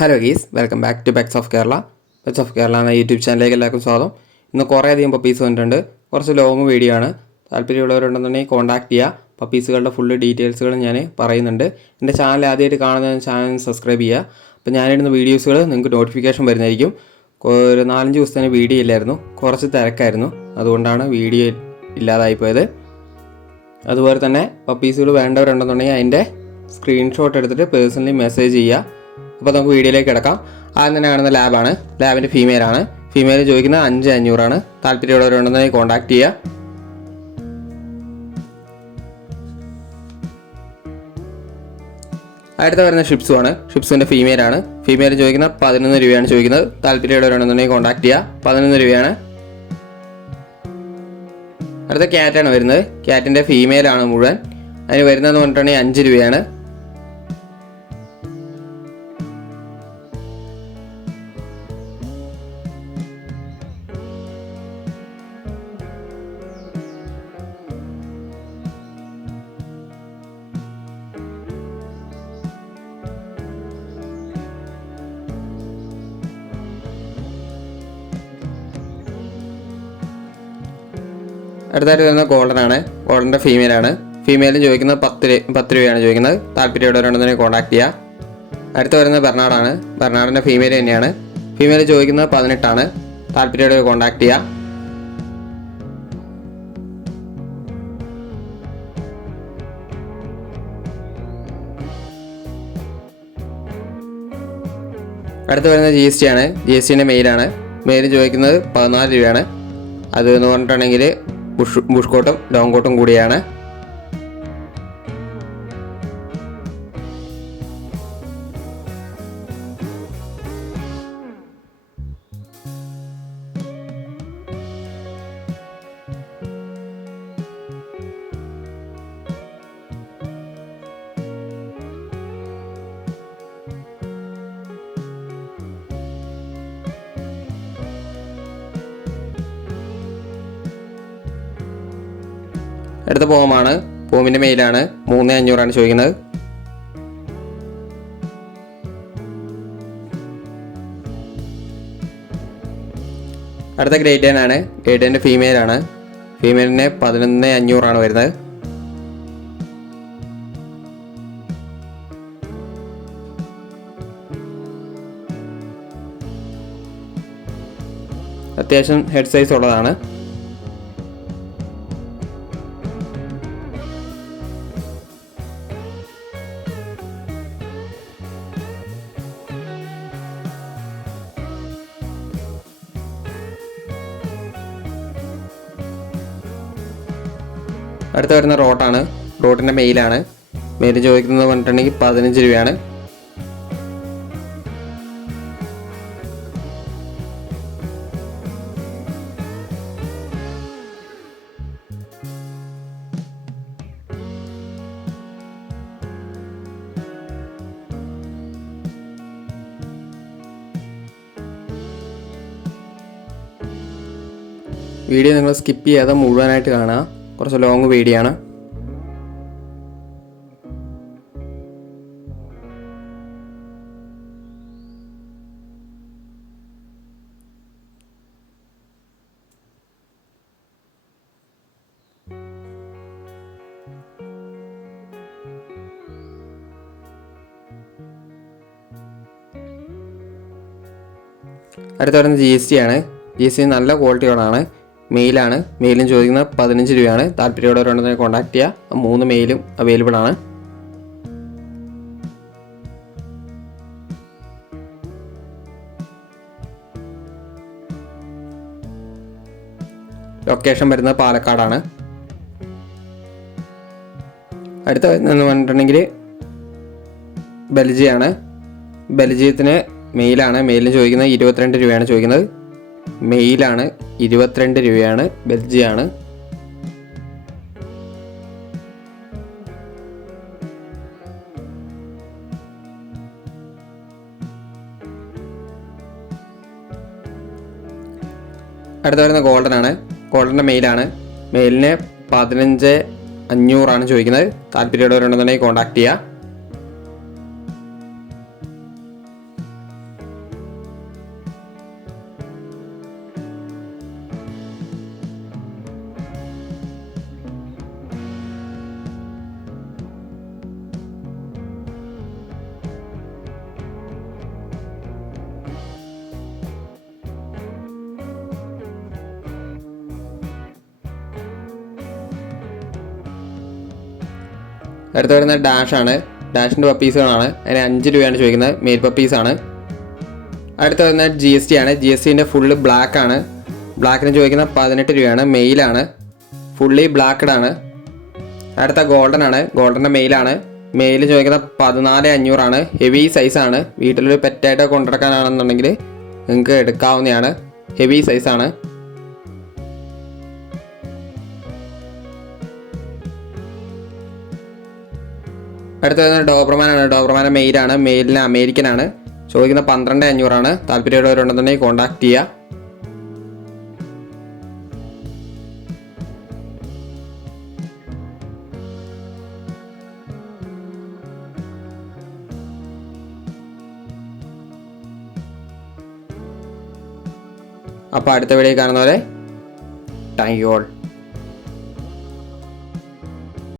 Hello guys, welcome back to pets of Kerala. Pets of Kerala എന്ന YouTube ചാനലിലേക്ക് എല്ലാവർക്കും സ്വാഗതം. ഇന്ന് കുറേയധികം പപ്പീസ് വന്നിട്ടുണ്ട്. കുറച്ച് ലോങ് വീഡിയോ ആണ്. താല്പര്യമുള്ളവരുണ്ടെന്നുണ്ടെങ്കിൽ കോൺടാക്ട് ചെയ്യുക. പപ്പീസുകളുടെ ഫുള്ള് ഡീറ്റെയിൽസുകൾ ഞാൻ പറയുന്നുണ്ട്. എൻ്റെ ചാനൽ ആദ്യമായിട്ട് കാണുന്ന ചാനൽ സബ്സ്ക്രൈബ് ചെയ്യുക. അപ്പോൾ ഞാനിടുന്ന വീഡിയോസുകൾ നിങ്ങൾക്ക് നോട്ടിഫിക്കേഷൻ വരുന്നതായിരിക്കും. ഒരു 4-5 ദിവസത്തിന് വീഡിയോ ഇല്ലായിരുന്നു, കുറച്ച് തിരക്കായിരുന്നു, അതുകൊണ്ടാണ് വീഡിയോ ഇല്ലാതായിപ്പോയത്. അതുപോലെ തന്നെ പപ്പീസുകൾ വേണ്ടവരുണ്ടെന്നുണ്ടെങ്കിൽ അതിൻ്റെ സ്ക്രീൻഷോട്ട് എടുത്തിട്ട് പേഴ്സണലി മെസ്സേജ് ചെയ്യുക. അപ്പോൾ നമുക്ക് വീഡിയോയിലേക്ക് കിടക്കാം. ആദ്യം തന്നെ കാണുന്ന ലാബാണ്. ലാബിൻ്റെ ഫീമെയിലാണ്. ഫീമെയിൽ ചോദിക്കുന്നത് 5500 താല്പര്യമുള്ളവരുണ്ടെന്നുണ്ടെങ്കിൽ കോൺടാക്ട് ചെയ്യുക. അടുത്ത വരുന്ന ഷിപ്സുമാണ്. ഷിപ്സിൻ്റെ ഫീമെയിലാണ്. ഫീമെയിൽ ചോദിക്കുന്ന 11 രൂപയാണ് ചോദിക്കുന്നത്. താല്പര്യമുള്ളവരുണ്ടെന്നുണ്ടെങ്കിൽ കോൺടാക്ട് ചെയ്യുക. 11 രൂപയാണ്. അടുത്ത ക്യാറ്റാണ് വരുന്നത്. ക്യാറ്റിൻ്റെ ഫീമെയിലാണ് മുഴുവൻ. അതിന് വരുന്നതെന്ന് പറഞ്ഞിട്ടുണ്ടെങ്കിൽ 5 രൂപയാണ്. അടുത്തായിട്ട് വരുന്നത് ഗോൾഡനാണ്. ഗോൾഡൻ്റെ ഫീമെയിലാണ്. ഫീമെയിലും ചോദിക്കുന്നത് 10 രൂപയാണ് ചോദിക്കുന്നത്. താല്പര്യമുള്ളവരുണ്ടെന്നുണ്ടെങ്കിൽ കോൺടാക്ട് ചെയ്യുക. അടുത്ത് വരുന്നത് ബെർണാഡാണ്. ബെർണാഡിൻ്റെ ഫീമെയിൽ തന്നെയാണ്. ഫീമെയിൽ ചോദിക്കുന്നത് 18 താല്പര്യമുള്ളവർ കോൺടാക്ട് ചെയ്യുക. അടുത്ത് വരുന്നത് GST ആണ്. GSTൻ്റെ മെയിലാണ്. മെയിൽ ചോദിക്കുന്നത് 14 രൂപയാണ്. അത് എന്ന് പറഞ്ഞിട്ടുണ്ടെങ്കിൽ ബുഷ് കോട്ടും ലോങ് കോട്ടും കൂടിയാണ്. അടുത്ത പോമാണ്. പോമിൻ്റെ മെയിലാണ്. 3500 ചോദിക്കുന്നത്. അടുത്ത ഗ്രേറ്റ് ആണ്. ഗ്രേറ്റ് ഫീമെയിലാണ്. ഫീമെയിലിന് 11,500 വരുന്നത്. അത്യാവശ്യം ഹെഡ് സൈസ് ഉള്ളതാണ്. അടുത്ത വരുന്ന റോട്ടാണ്. റോട്ടിൻ്റെ മെയിലാണ്. മെയിൽ ചോദിക്കുന്നത് പറഞ്ഞിട്ടുണ്ടെങ്കിൽ 15 രൂപയാണ്. വീഡിയോ നിങ്ങൾ സ്കിപ്പ് ചെയ്യാതെ മുഴുവനായിട്ട് കാണുക. കുറച്ച് ലോങ് വീഡിയോ ആണ്. അടുത്ത വരുന്നത് GST ആണ്. GST നല്ല ക്വാളിറ്റിയോടാണ്. മെയിലാണ്. മെയിലും ചോദിക്കുന്നത് 15 രൂപയാണ്. താല്പര്യമുള്ളവരുണ്ടെങ്കിൽ കോൺടാക്ട് ചെയ്യുക. 3 മെയിലും അവൈലബിൾ ആണ്. ലൊക്കേഷൻ വരുന്നത് പാലക്കാടാണ്. അടുത്ത എന്ന് പറഞ്ഞിട്ടുണ്ടെങ്കിൽ ബെൽജിയാണ്. ബെൽജിയത്തിന് മെയിലാണ്. മെയിലിന് ചോദിക്കുന്നത് 22 രൂപയാണ് ചോദിക്കുന്നത്. മെയിലാണ്. 22 രൂപയാണ്. ബെൽജിയാണ്. അടുത്ത വരുന്ന ഗോൾഡനാണ്. ഗോൾഡൻ്റെ മെയിലാണ്. മെയിലിന് 15,500 ചോദിക്കുന്നത്. താല്പര്യമുള്ളവരുണ്ടെന്നുണ്ടെങ്കിൽ കോൺടാക്ട് ചെയ്യുക. അടുത്ത് വരുന്നത് ഡാഷാണ്. ഡാഷിൻ്റെ പപ്പീസുകളാണ്. അതിന് 5 രൂപയാണ് ചോദിക്കുന്നത്. മെയിൽ പപ്പീസാണ്. അടുത്ത് വരുന്നത് GST ആണ്. GSTൻ്റെ ഫുള്ള് ബ്ലാക്ക് ആണ്. ബ്ലാക്കിന് ചോദിക്കുന്ന 18 രൂപയാണ്. മെയിലാണ്. ഫുള്ളി ബ്ലാക്ക്ഡ് ആണ്. അടുത്ത ഗോൾഡൻ ആണ്. ഗോൾഡൻ്റെ മെയിലാണ്. മെയിൽ ചോദിക്കുന്ന 14,500 ആണ്. ഹെവി സൈസാണ്. വീട്ടിലൊരു പെറ്റായിട്ട് കൊണ്ടുനടക്കാനാണെന്നുണ്ടെങ്കിൽ നിങ്ങൾക്ക് എടുക്കാവുന്നതാണ്. ഹെവി സൈസാണ്. അടുത്ത വരുന്നത് ഡോബർമാനാണ്. ഡോബർമാൻ്റെ മെയിലാണ്. മെയിലിന് അമേരിക്കനാണ്. ചോദിക്കുന്ന 12,500 ആണ്. താല്പര്യമുള്ളവരുണ്ടെന്നുണ്ടെങ്കിൽ കോൺടാക്ട് ചെയ്യുക. അപ്പോൾ അടുത്ത വീഡിയോ കാണുന്നവരെ താങ്ക് യു ഓൾ.